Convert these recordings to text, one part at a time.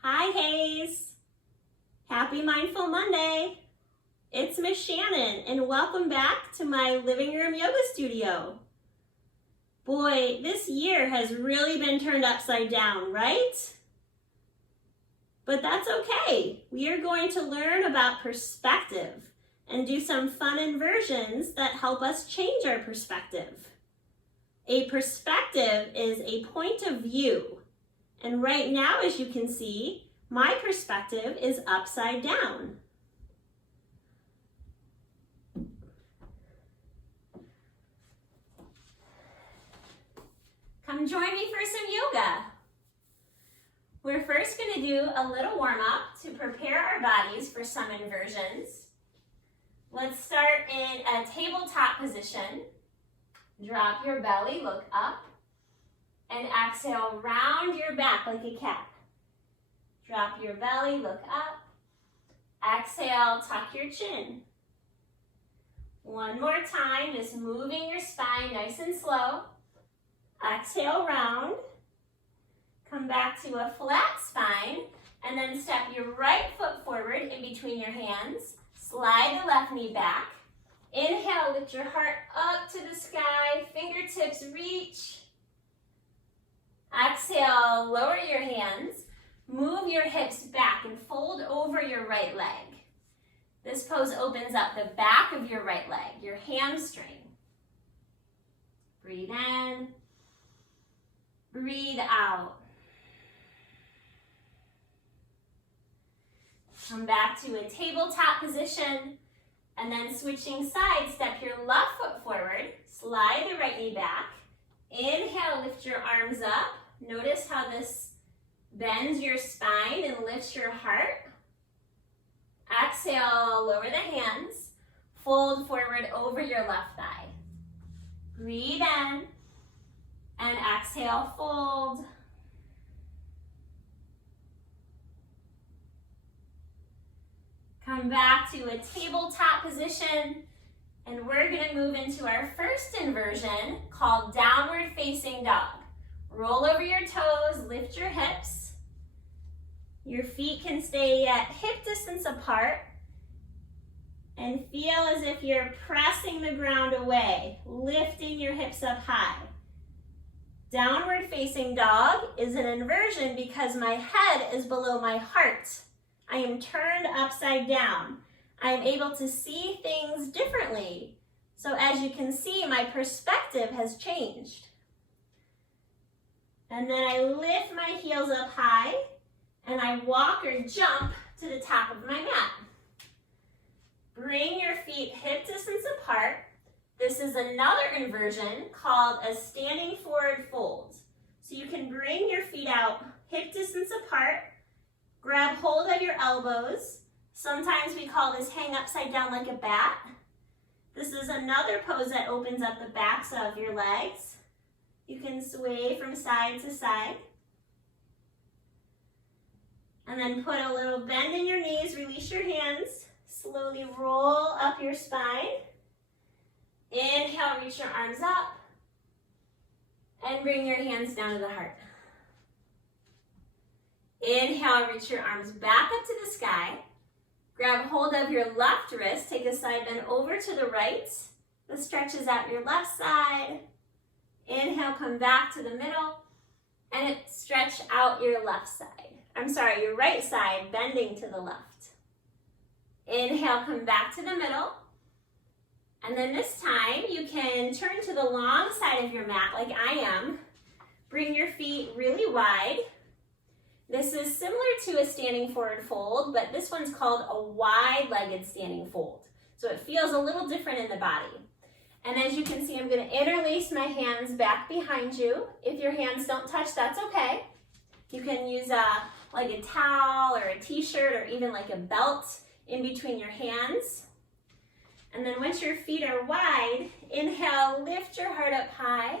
Hi, Hayes. Happy Mindful Monday. It's Miss Shannon, and welcome back to my living room yoga studio. Boy, this year has really been turned upside down, right? But that's okay. We are going to learn about perspective and do some fun inversions that help us change our perspective. A perspective is a point of view. And right now, as you can see, my perspective is upside down. Come join me for some yoga. We're first going to do a little warm-up to prepare our bodies for some inversions. Let's start in a tabletop position. Drop your belly, look up. And exhale, round your back like a cat. Drop your belly, look up. Exhale, tuck your chin. One more time, just moving your spine nice and slow. Exhale, round. Come back to a flat spine, and then step your right foot forward in between your hands. Slide the left knee back. Inhale, lift your heart up to the sky. Fingertips reach. Exhale, lower your hands, move your hips back and fold over your right leg. This pose opens up the back of your right leg, your hamstring. Breathe in, breathe out. Come back to a tabletop position, and then switching sides, step your left foot forward, slide the right knee back. Inhale, lift your arms up. Notice how this bends your spine and lifts your heart. Exhale, lower the hands. Fold forward over your left thigh. Breathe in and exhale, fold. Come back to a tabletop position. And we're going to move into our first inversion called downward facing dog. Roll over your toes, lift your hips. Your feet can stay at hip distance apart. And feel as if you're pressing the ground away, lifting your hips up high. Downward facing dog is an inversion because my head is below my heart. I am turned upside down. I am able to see things differently. So as you can see, my perspective has changed. And then I lift my heels up high, and I walk or jump to the top of my mat. Bring your feet hip distance apart. This is another inversion called a standing forward fold. So you can bring your feet out hip distance apart, grab hold of your elbows. Sometimes we call this hang upside down like a bat. This is another pose that opens up the backs of your legs. You can sway from side to side. And then put a little bend in your knees, release your hands. Slowly roll up your spine. Inhale, reach your arms up. And bring your hands down to the heart. Inhale, reach your arms back up to the sky. Grab hold of your left wrist, take a side bend over to the right. This stretches out your left side. Inhale, come back to the middle, and stretch out your left side. Your right side, bending to the left. Inhale, come back to the middle. And then this time, you can turn to the long side of your mat like I am. Bring your feet really wide. This is similar to a standing forward fold, but this one's called a wide-legged standing fold. So it feels a little different in the body. And as you can see, I'm going to interlace my hands back behind you. If your hands don't touch, that's okay. You can use like a towel or a t-shirt or even like a belt in between your hands. And then once your feet are wide, inhale, lift your heart up high,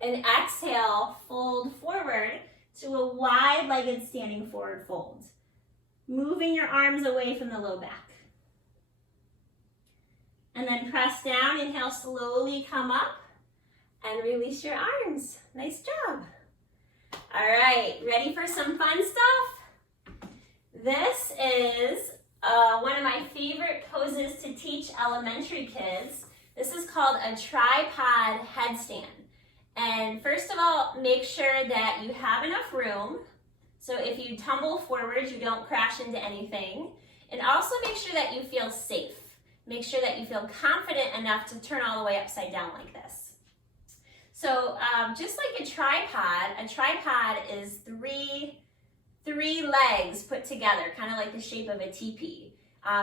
and exhale, fold forward to a wide-legged standing forward fold, moving your arms away from the low back. And then press down, inhale, slowly come up, and release your arms. Nice job. All right, ready for some fun stuff? This is one of my favorite poses to teach elementary kids. This is called a tripod headstand. And first of all, make sure that you have enough room. So if you tumble forward, you don't crash into anything. And also make sure that you feel safe. Make sure that you feel confident enough to turn all the way upside down like this. So just like a tripod is three legs put together, kind of like the shape of a teepee.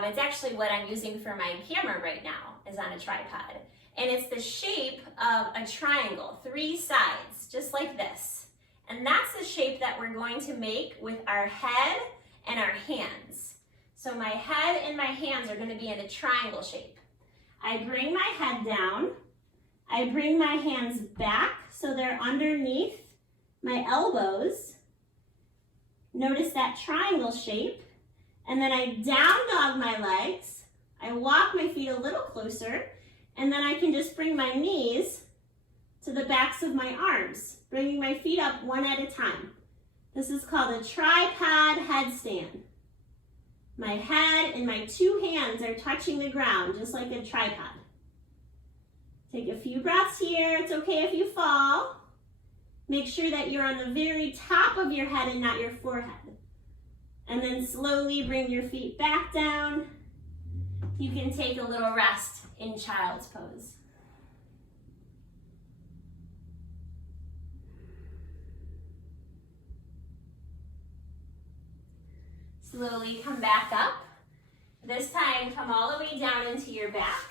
It's actually what I'm using for my camera right now, is on a tripod. And it's the shape of a triangle, 3 sides, just like this. And that's the shape that we're going to make with our head and our hands. So my head and my hands are going to be in a triangle shape. I bring my head down. I bring my hands back so they're underneath my elbows. Notice that triangle shape. And then I down dog my legs. I walk my feet a little closer. And then I can just bring my knees to the backs of my arms, bringing my feet up one at a time. This is called a tripod headstand. My head and my 2 hands are touching the ground, just like a tripod. Take a few breaths here. It's okay if you fall. Make sure that you're on the very top of your head and not your forehead. And then slowly bring your feet back down. You can take a little rest in child's pose. Slowly come back up. This time, come all the way down into your back.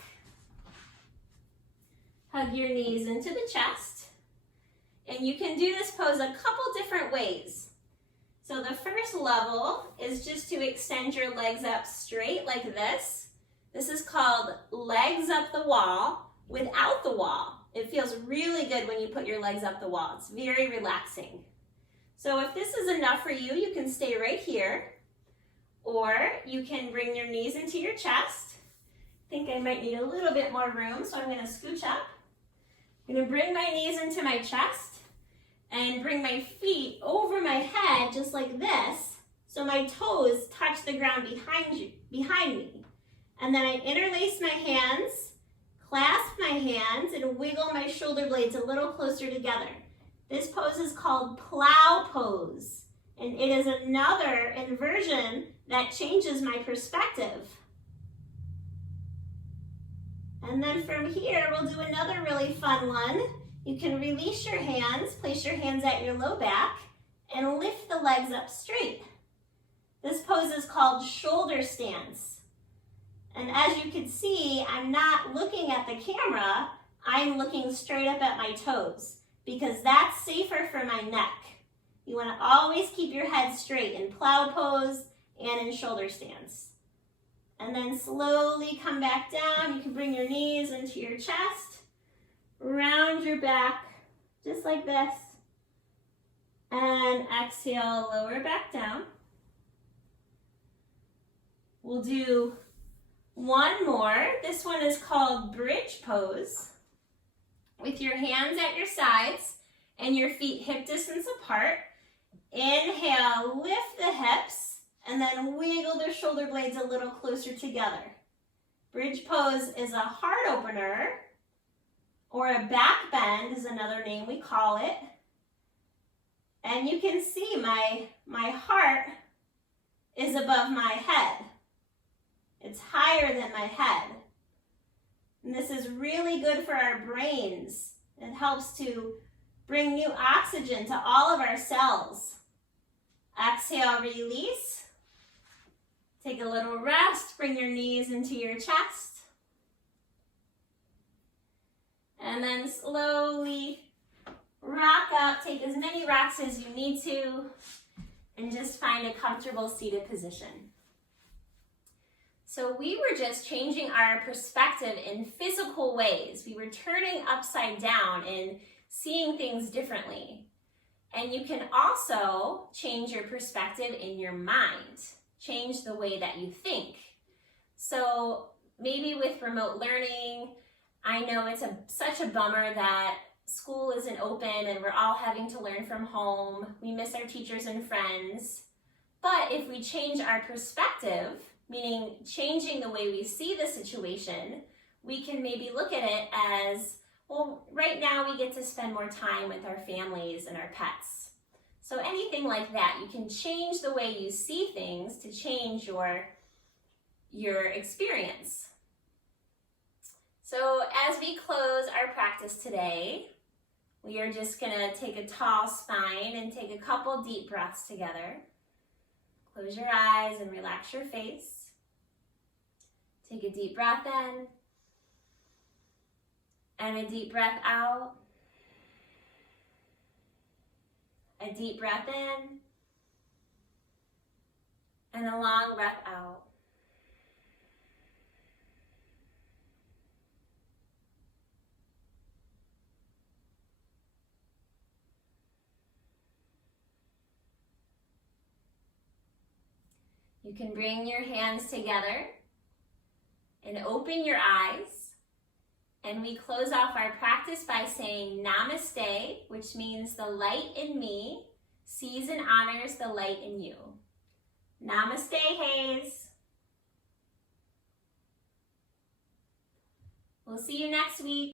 Hug your knees into the chest. And you can do this pose a couple different ways. So the first level is just to extend your legs up straight like this. This is called legs up the wall without the wall. It feels really good when you put your legs up the wall. It's very relaxing. So if this is enough for you, you can stay right here. Or you can bring your knees into your chest. I think I might need a little bit more room, so I'm going to scooch up. I'm going to bring my knees into my chest and bring my feet over my head just like this, so my toes touch the ground behind me. And then I interlace my hands, clasp my hands, and wiggle my shoulder blades a little closer together. This pose is called plow pose, and it is another inversion that changes my perspective. And then from here, we'll do another really fun one. You can release your hands, place your hands at your low back, and lift the legs up straight. This pose is called shoulder stance. And as you can see, I'm not looking at the camera, I'm looking straight up at my toes, because that's safer for my neck. You want to always keep your head straight in plow pose and in shoulder stance. And then slowly come back down. You can bring your knees into your chest, round your back, just like this. And exhale, lower back down. We'll do one more. This one is called bridge pose. With your hands at your sides and your feet hip distance apart. Inhale, lift the hips, and then wiggle the shoulder blades a little closer together. Bridge pose is a heart opener, or a back bend is another name we call it. And you can see my heart is above my head. It's higher than my head. And this is really good for our brains. It helps to bring new oxygen to all of our cells. Exhale, release. Take a little rest. Bring your knees into your chest. And then slowly rock up. Take as many rocks as you need to. And just find a comfortable seated position. So we were just changing our perspective in physical ways. We were turning upside down and seeing things differently. And you can also change your perspective in your mind, change the way that you think. So maybe with remote learning, I know it's such a bummer that school isn't open and we're all having to learn from home. We miss our teachers and friends. But if we change our perspective, meaning changing the way we see the situation, we can maybe look at it as, well, right now we get to spend more time with our families and our pets. So anything like that, you can change the way you see things to change your experience. So as we close our practice today, we are just gonna take a tall spine and take a couple deep breaths together. Close your eyes and relax your face. Take a deep breath in and a deep breath out. A deep breath in and a long breath out. You can bring your hands together and open your eyes. And we close off our practice by saying Namaste, which means the light in me sees and honors the light in you. Namaste, Hayes. We'll see you next week.